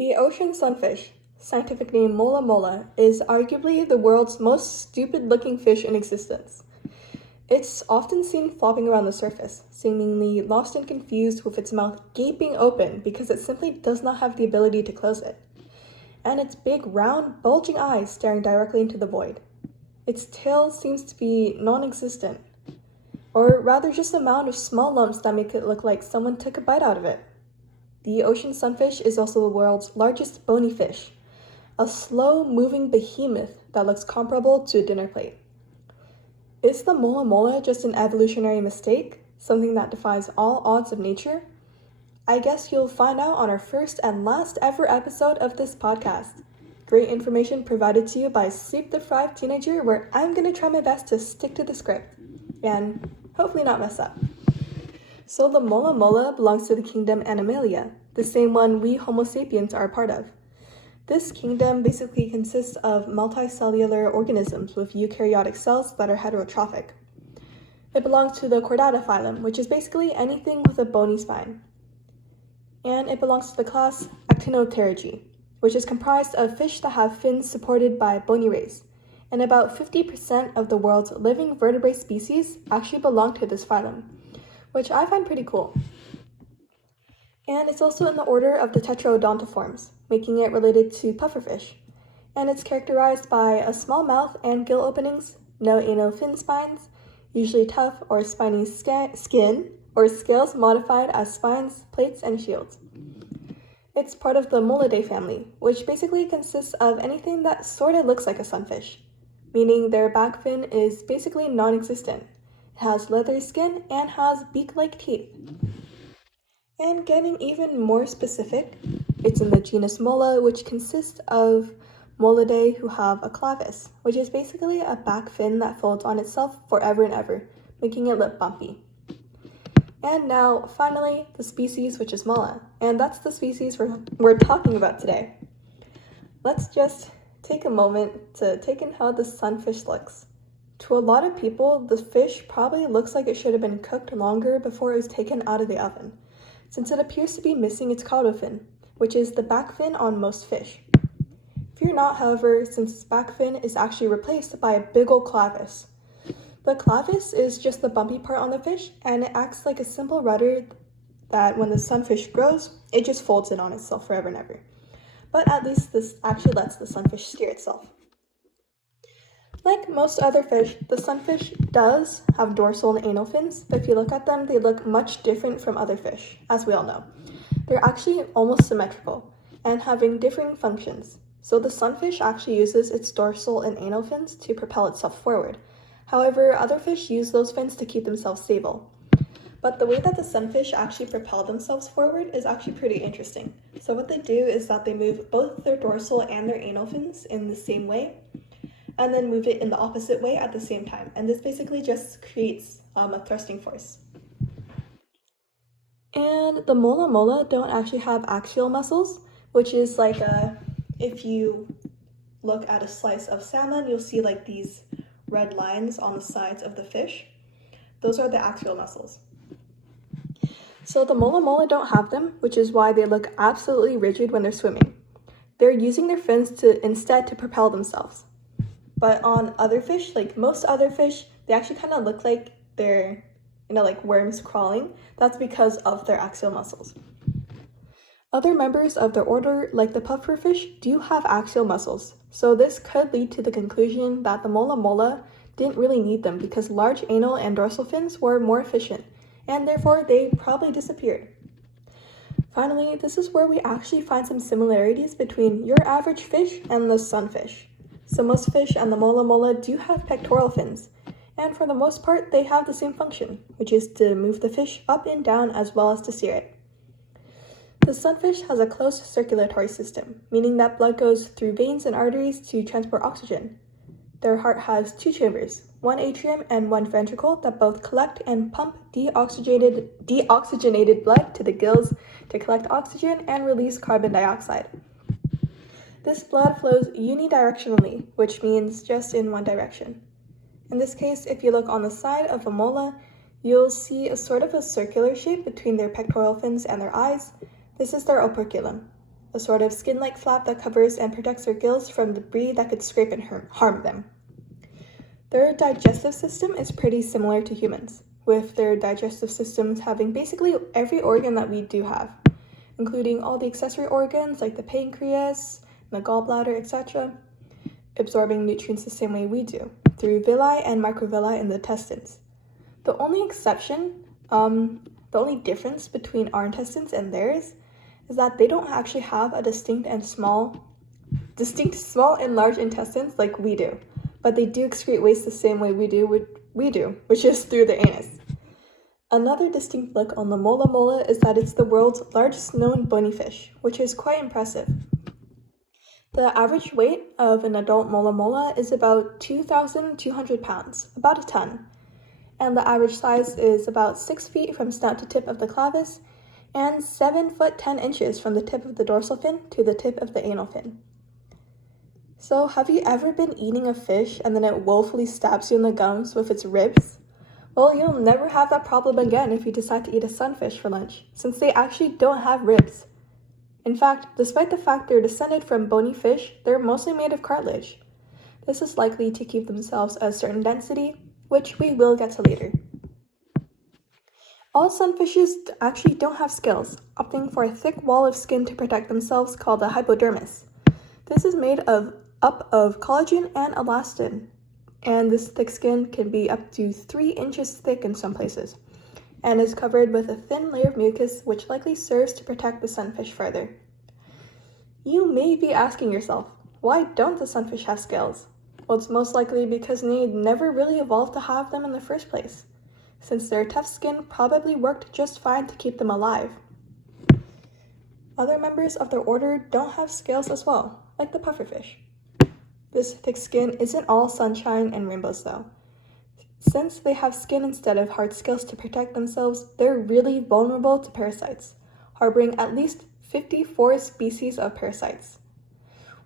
The ocean sunfish, scientific name Mola, is arguably the world's most stupid-looking fish in existence. It's often seen flopping around the surface, seemingly lost and confused with its mouth gaping open because it simply does not have the ability to close it, and its big, round, bulging eyes staring directly into the void. Its tail seems to be non-existent, or rather just a mound of small lumps that make it look like someone took a bite out of it. The ocean sunfish is also the world's largest bony fish, a slow-moving behemoth that looks comparable to a dinner plate. Is the Mola just an evolutionary mistake, something that defies all odds of nature? I guess you'll find out on our first and last ever episode of this podcast. Great information provided to you by a sleep-deprived teenager where I'm going to try my best to stick to the script and hopefully not mess up. So the Mola belongs to the kingdom Animalia, the same one we Homo sapiens are a part of. This kingdom basically consists of multicellular organisms with eukaryotic cells that are heterotrophic. It belongs to the Chordata phylum, which is basically anything with a bony spine. And it belongs to the class Actinopterygii, which is comprised of fish that have fins supported by bony rays. And about 50% of the world's living vertebrate species actually belong to this phylum, which I find pretty cool. And it's also in the order of the tetraodontiforms, making it related to pufferfish. And it's characterized by a small mouth and gill openings, no anal fin spines, usually tough or spiny skin, or scales modified as spines, plates, and shields. It's part of the Molidae family, which basically consists of anything that sort of looks like a sunfish, meaning their back fin is basically non-existent. It has leathery skin and has beak-like teeth. And getting even more specific, it's in the genus Mola, which consists of Molidae who have a clavis, which is basically a back fin that folds on itself forever and ever, making it look bumpy. And now, finally, the species, which is Mola, and that's the species we're talking about today. Let's just take a moment to take in how the sunfish looks. To a lot of people, the fish probably looks like it should have been cooked longer before it was taken out of the oven, since it appears to be missing its caudal fin, which is the back fin on most fish. Fear not, however, since its back fin is actually replaced by a big ol' clavis. The clavis is just the bumpy part on the fish, and it acts like a simple rudder that when the sunfish grows, it just folds in on itself forever and ever. But at least this actually lets the sunfish steer itself. Like most other fish, the sunfish does have dorsal and anal fins, but if you look at them, they look much different from other fish, as we all know. They're actually almost symmetrical and having differing functions. So the sunfish actually uses its dorsal and anal fins to propel itself forward. However, other fish use those fins to keep themselves stable. But the way that the sunfish actually propel themselves forward is actually pretty interesting. So what they do is that they move both their dorsal and their anal fins in the same way, and then move it in the opposite way at the same time. And this basically just creates a thrusting force. And the Mola don't actually have axial muscles, which is like if you look at a slice of salmon, you'll see like these red lines on the sides of the fish. Those are the axial muscles. So the Mola don't have them, which is why they look absolutely rigid when they're swimming. They're using their fins instead to propel themselves. But on other fish, like most other fish, they actually kind of look like they're, like worms crawling. That's because of their axial muscles. Other members of the order, like the pufferfish, do have axial muscles. So this could lead to the conclusion that the Mola didn't really need them because large anal and dorsal fins were more efficient, and therefore they probably disappeared. Finally, this is where we actually find some similarities between your average fish and the sunfish. So most fish and the Mola do have pectoral fins, and for the most part, they have the same function, which is to move the fish up and down as well as to steer it. The sunfish has a closed circulatory system, meaning that blood goes through veins and arteries to transport oxygen. Their heart has two chambers, one atrium and one ventricle that both collect and pump deoxygenated blood to the gills to collect oxygen and release carbon dioxide. This blood flows unidirectionally, which means just in one direction. In this case, if you look on the side of a mola, you'll see a sort of a circular shape between their pectoral fins and their eyes. This is their operculum. a sort of skin-like flap that covers and protects their gills from debris that could scrape and harm them. Their digestive system is pretty similar to humans, with their digestive systems having basically every organ that we do have, including all the accessory organs like the pancreas, the gallbladder, etc., absorbing nutrients the same way we do, through villi and microvilli in the intestines. The only difference between our intestines and theirs is that they don't actually have a distinct small and large intestines like we do, but they do excrete waste the same way we do, which is through the anus. Another distinct look on the Mola is that it's the world's largest known bony fish, which is quite impressive. The average weight of an adult Mola is about 2,200 pounds, about a ton, and the average size is about 6 feet from snout to tip of the clavis, and 7 foot 10 inches from the tip of the dorsal fin to the tip of the anal fin. So, have you ever been eating a fish and then it woefully stabs you in the gums with its ribs? Well, you'll never have that problem again if you decide to eat a sunfish for lunch, since they actually don't have ribs. In fact, despite the fact they're descended from bony fish, they're mostly made of cartilage. This is likely to keep themselves at a certain density, which we will get to later. All sunfishes actually don't have scales, opting for a thick wall of skin to protect themselves called the hypodermis. This is made up of collagen and elastin, and this thick skin can be up to 3 inches thick in some places, and is covered with a thin layer of mucus which likely serves to protect the sunfish further. You may be asking yourself, why don't the sunfish have scales? Well, it's most likely because they never really evolved to have them in the first place, since their tough skin probably worked just fine to keep them alive. Other members of their order don't have scales as well, like the pufferfish. This thick skin isn't all sunshine and rainbows though. Since they have skin instead of hard scales to protect themselves, they're really vulnerable to parasites, harboring at least 54 species of parasites.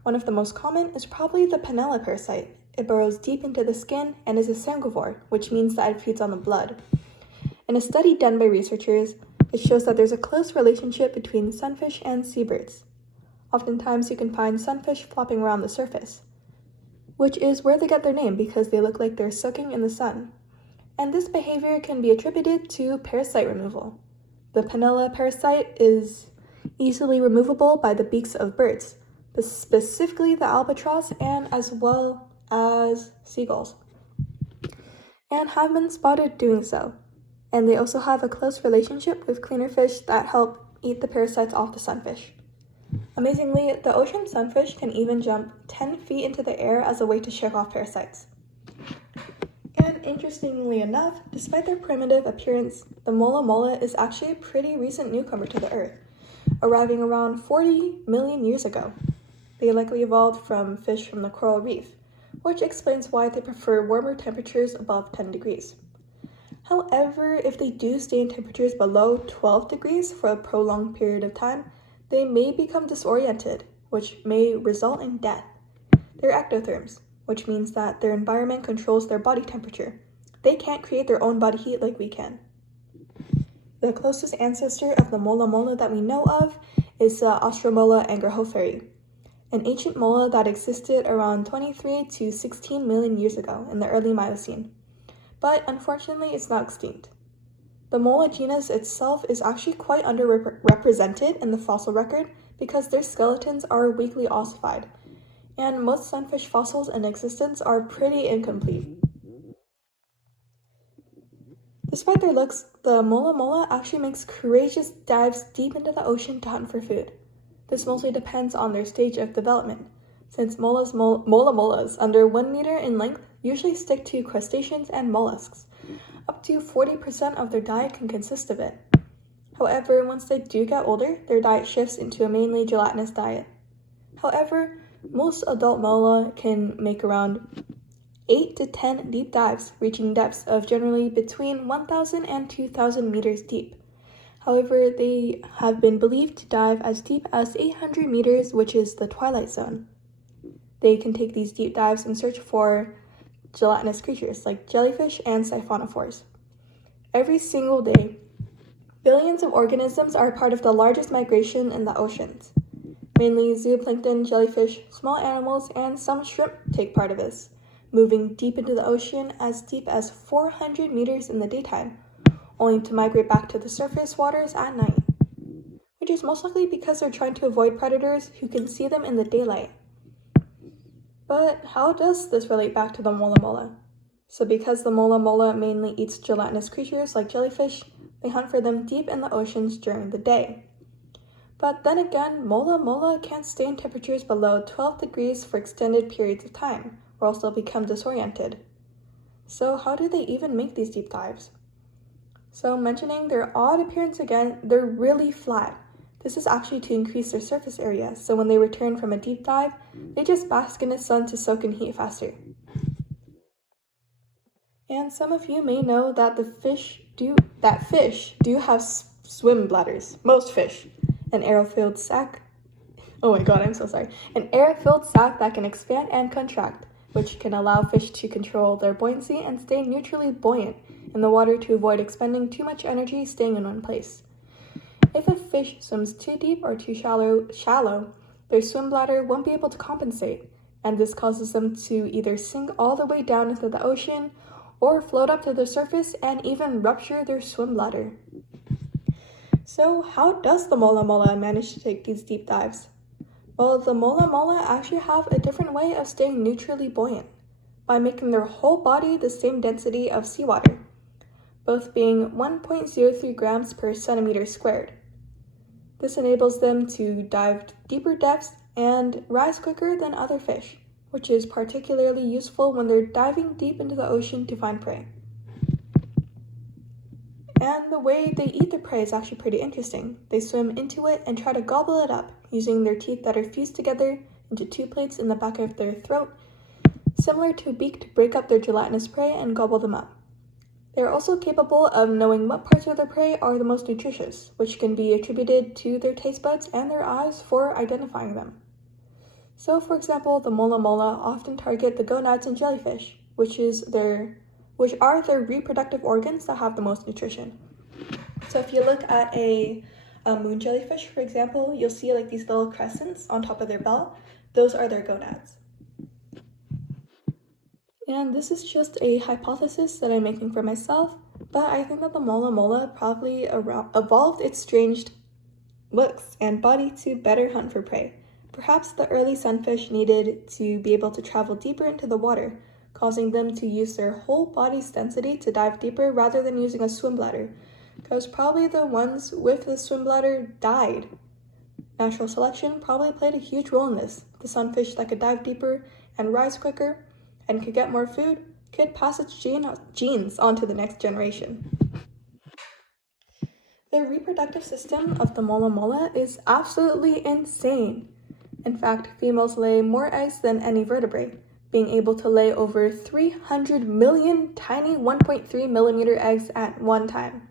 One of the most common is probably the Panella parasite. It burrows deep into the skin and is a sanguivore, which means that it feeds on the blood. In a study done by researchers, it shows that there's a close relationship between sunfish and seabirds. Oftentimes you can find sunfish flopping around the surface, which is where they get their name because they look like they're soaking in the sun. And this behavior can be attributed to parasite removal. The Panella parasite is easily removable by the beaks of birds, but specifically the albatross and as well as seagulls, and have been spotted doing so. And they also have a close relationship with cleaner fish that help eat the parasites off the sunfish. Amazingly, the ocean sunfish can even jump 10 feet into the air as a way to shake off parasites. And interestingly enough, despite their primitive appearance, the Mola is actually a pretty recent newcomer to the Earth, arriving around 40 million years ago. They likely evolved from fish from the coral reef, which explains why they prefer warmer temperatures above 10 degrees. However, if they do stay in temperatures below 12 degrees for a prolonged period of time, they may become disoriented, which may result in death. They're ectotherms, which means that their environment controls their body temperature. They can't create their own body heat like we can. The closest ancestor of the Mola that we know of is the Ostromola angerhoferi, an ancient mola that existed around 23 to 16 million years ago in the early Miocene. But unfortunately, it's now extinct. The Mola genus itself is actually quite underrepresented in the fossil record because their skeletons are weakly ossified, and most sunfish fossils in existence are pretty incomplete. Despite their looks, the Mola actually makes courageous dives deep into the ocean to hunt for food. This mostly depends on their stage of development, since molas under 1 meter in length usually stick to crustaceans and mollusks. Up to 40% of their diet can consist of it. However, once they do get older, their diet shifts into a mainly gelatinous diet. However, most adult mola can make around 8 to 10 deep dives, reaching depths of generally between 1,000 and 2,000 meters deep. However, they have been believed to dive as deep as 800 meters, which is the twilight zone. They can take these deep dives in search for gelatinous creatures like jellyfish and siphonophores. Every single day, billions of organisms are part of the largest migration in the oceans. Mainly zooplankton, jellyfish, small animals, and some shrimp take part of this, moving deep into the ocean as deep as 400 meters in the daytime, only to migrate back to the surface waters at night, which is most likely because they're trying to avoid predators who can see them in the daylight. But how does this relate back to the mola mola? So because the mola mola mainly eats gelatinous creatures like jellyfish, they hunt for them deep in the oceans during the day. But then again, mola mola can't stay in temperatures below 12 degrees for extended periods of time, or else they'll become disoriented. So how do they even make these deep dives? So mentioning their odd appearance again, they're really flat. This is actually to increase their surface area, so when they return from a deep dive, they just bask in the sun to soak in heat faster. And some of you may know that fish do have swim bladders. Most fish. An air-filled sac. Oh my god, I'm so sorry. An air-filled sac that can expand and contract, which can allow fish to control their buoyancy and stay neutrally buoyant in the water to avoid expending too much energy staying in one place. If a fish swims too deep or too shallow, their swim bladder won't be able to compensate, and this causes them to either sink all the way down into the ocean or float up to the surface and even rupture their swim bladder. So how does the mola mola manage to take these deep dives? Well, the mola mola actually have a different way of staying neutrally buoyant, by making their whole body the same density of seawater, both being 1.03 grams per centimeter squared. This enables them to dive deeper depths and rise quicker than other fish, which is particularly useful when they're diving deep into the ocean to find prey. And the way they eat their prey is actually pretty interesting. They swim into it and try to gobble it up, using their teeth that are fused together into two plates in the back of their throat, similar to a beak to break up their gelatinous prey and gobble them up. They are also capable of knowing what parts of their prey are the most nutritious, which can be attributed to their taste buds and their eyes for identifying them. So, for example, the mola mola often target the gonads in jellyfish, which are their reproductive organs that have the most nutrition. So if you look at a moon jellyfish, for example, you'll see like these little crescents on top of their bell. Those are their gonads. And this is just a hypothesis that I'm making for myself, but I think that the mola mola probably evolved its strange looks and body to better hunt for prey. Perhaps the early sunfish needed to be able to travel deeper into the water, causing them to use their whole body's density to dive deeper rather than using a swim bladder, because probably the ones with the swim bladder died. Natural selection probably played a huge role in this. The sunfish that could dive deeper and rise quicker and could get more food could pass its genes on to the next generation. The reproductive system of the mola mola is absolutely insane. In fact, females lay more eggs than any vertebrate, being able to lay over 300 million tiny 1.3 millimeter eggs at one time.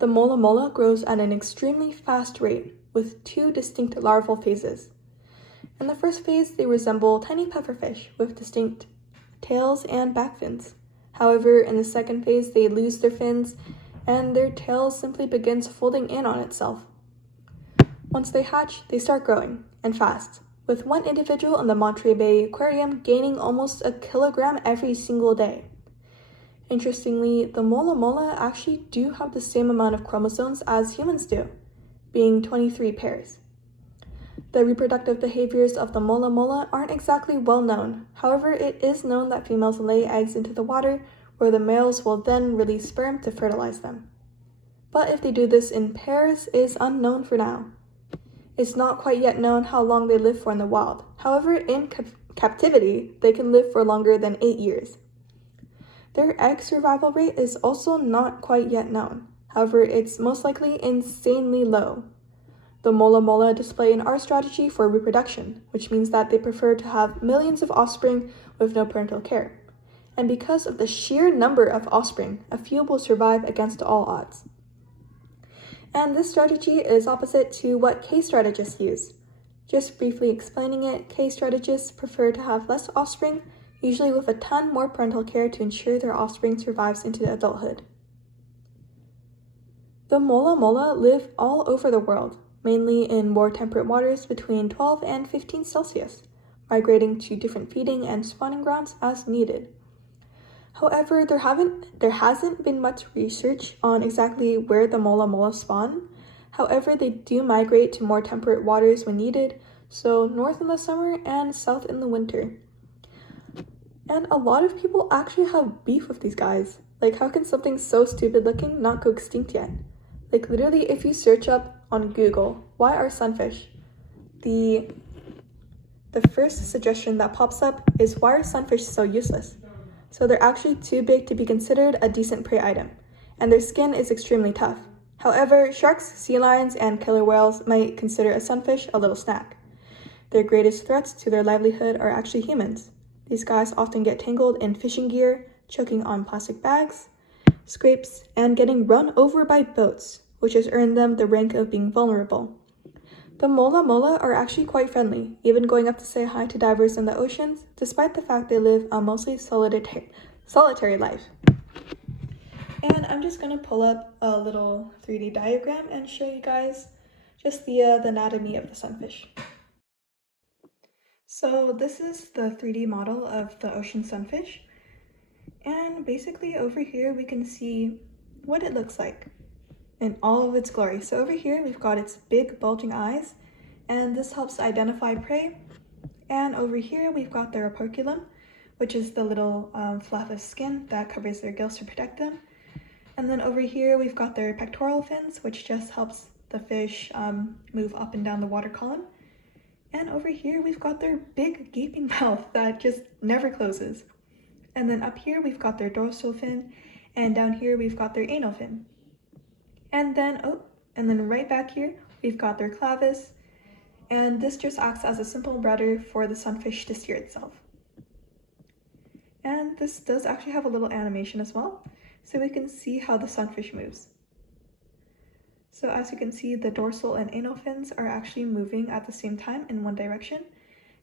The mola mola grows at an extremely fast rate, with two distinct larval phases. In the first phase, they resemble tiny pufferfish with distinct tails and back fins. However, in the second phase, they lose their fins, and their tail simply begins folding in on itself. Once they hatch, they start growing, and fast, with one individual in the Monterey Bay Aquarium gaining almost a kilogram every single day. Interestingly, the mola mola actually do have the same amount of chromosomes as humans do, being 23 pairs. The reproductive behaviors of the mola mola aren't exactly well known. However, it is known that females lay eggs into the water, where the males will then release sperm to fertilize them. But if they do this in pairs is unknown for now. It's not quite yet known how long they live for in the wild. However, in captivity, they can live for longer than 8 years. Their egg survival rate is also not quite yet known. However, it's most likely insanely low. The mola mola display an R strategy for reproduction, which means that they prefer to have millions of offspring with no parental care. And because of the sheer number of offspring, a few will survive against all odds. And this strategy is opposite to what case strategists use. Just briefly explaining it, case strategists prefer to have less offspring, usually with a ton more parental care to ensure their offspring survives into adulthood. The mola mola live all over the world, mainly in more temperate waters between 12 and 15 Celsius, migrating to different feeding and spawning grounds as needed. However, there hasn't been much research on exactly where the mola mola spawn. However, they do migrate to more temperate waters when needed, so north in the summer and south in the winter. And a lot of people actually have beef with these guys. Like, how can something so stupid looking not go extinct yet? Like, literally, if you search up on Google, why are sunfish? The first suggestion that pops up is, why are sunfish so useless? So they're actually too big to be considered a decent prey item, and their skin is extremely tough. However, sharks, sea lions, and killer whales might consider a sunfish a little snack. Their greatest threats to their livelihood are actually humans. These guys often get tangled in fishing gear, choking on plastic bags, scrapes, and getting run over by boats, which has earned them the rank of being vulnerable. The mola mola are actually quite friendly, even going up to say hi to divers in the oceans, despite the fact they live a mostly solitary life. And I'm just going to pull up a little 3D diagram and show you guys just the anatomy of the sunfish. So this is the 3D model of the ocean sunfish, and basically over here we can see what it looks like in all of its glory. So over here we've got its big bulging eyes, and this helps identify prey. And over here we've got their operculum, which is the little flap of skin that covers their gills to protect them. And then over here we've got their pectoral fins, which just helps the fish move up and down the water column. And over here we've got their big gaping mouth that just never closes. And then up here we've got their dorsal fin, and down here we've got their anal fin. And then right back here we've got their clavis, and this just acts as a simple rudder for the sunfish to steer itself. And this does actually have a little animation as well, so we can see how the sunfish moves. So as you can see, the dorsal and anal fins are actually moving at the same time in one direction,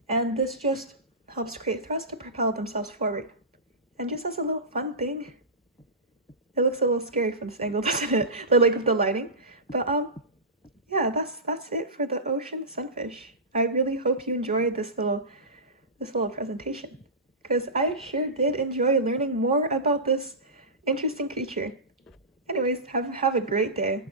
and this just helps create thrust to propel themselves forward. And just as a little fun thing, it looks a little scary from this angle, doesn't it? Like with the lighting. But yeah, that's it for the ocean sunfish. I really hope you enjoyed this little presentation, because I sure did enjoy learning more about this interesting creature. Anyways, have a great day.